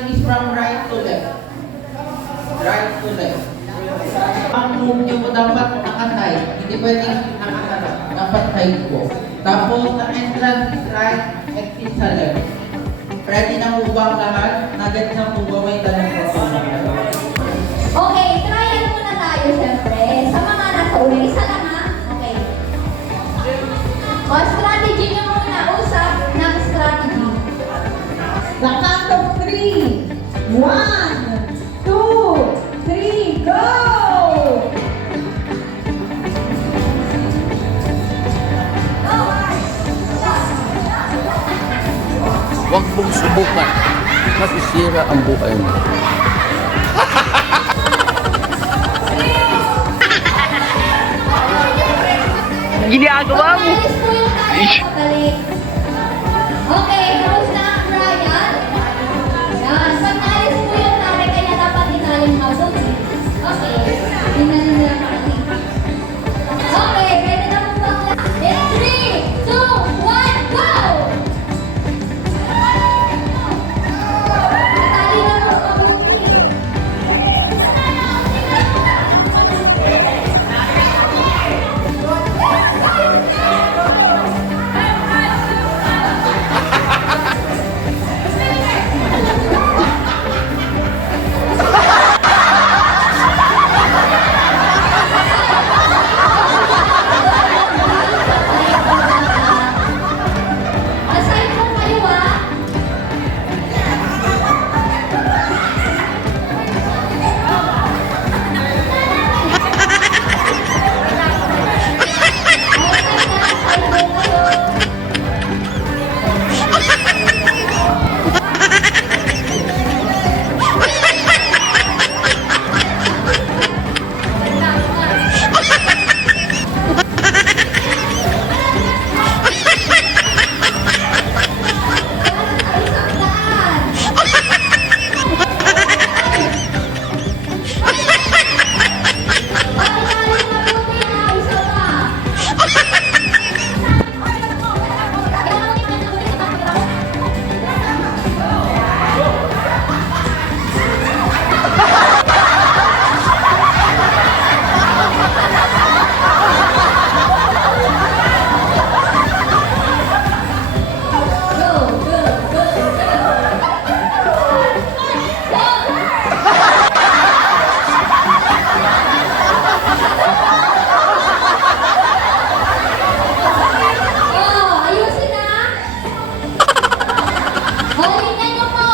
natin is from right to left. Right to left. Ang move nyo po dapat nakatay. Hindi pwedeng nakaharap. Dapat tight po. Tapos, ang entrance is right, exit sa left. Ready na po ba ang lahat? Nagad na po ba may tanong po? Okay, trial muna tayo syempre. Sa mga nasa uli, isa lang ha? Okay. O, strategy nyo muna. Usap ng strategy. The count of 3. 1, 2, 3, go! Huwag mong subukan. Masisira ang buhay mo. Ginagawa mo. Pag-alis po yung tayo pabalik. Okay, tapos na ang trial. Yan, pag-alis po yung tayo, kaya dapat inaling habog. Okay, tingnan nyo lang pakating. Okay, ready na po ba? In 3, 2, 1, go! Natali na po mabuti. Aside po kaliwa. Oh, ayusin na. Tingnan nyo po.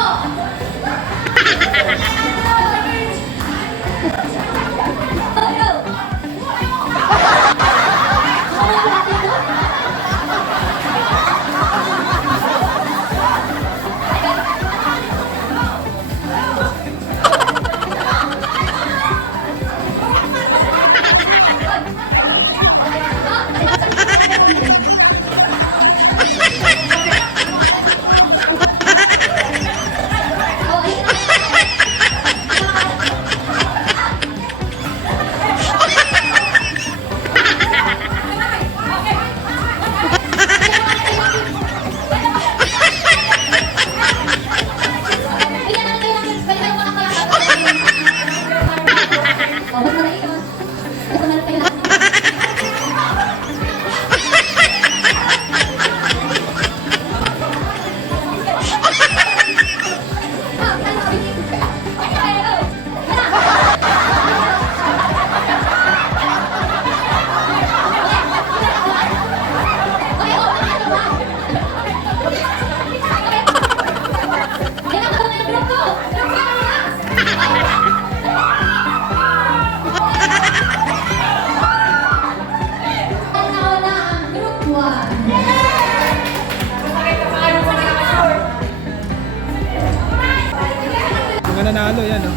Nanalo yan, no?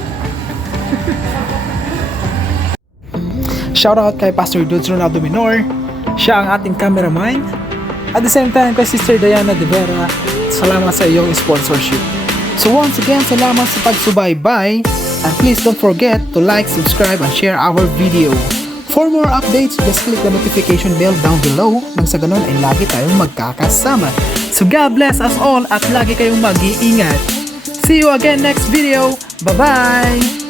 Shoutout kay Pastor Dudes Ronaldo Minor. Siya ang ating cameraman. At the same time kay Sister Diana De Vera. Salamat sa iyong sponsorship. So once again, salamat sa pagsubaybay. And please don't forget to like, subscribe, and share our video. For more updates, just click the notification bell down below. Nang sa ganun ay lagi tayong magkakasama. So God bless us all at lagi kayong mag-iingat. See you again next video. Bye-bye!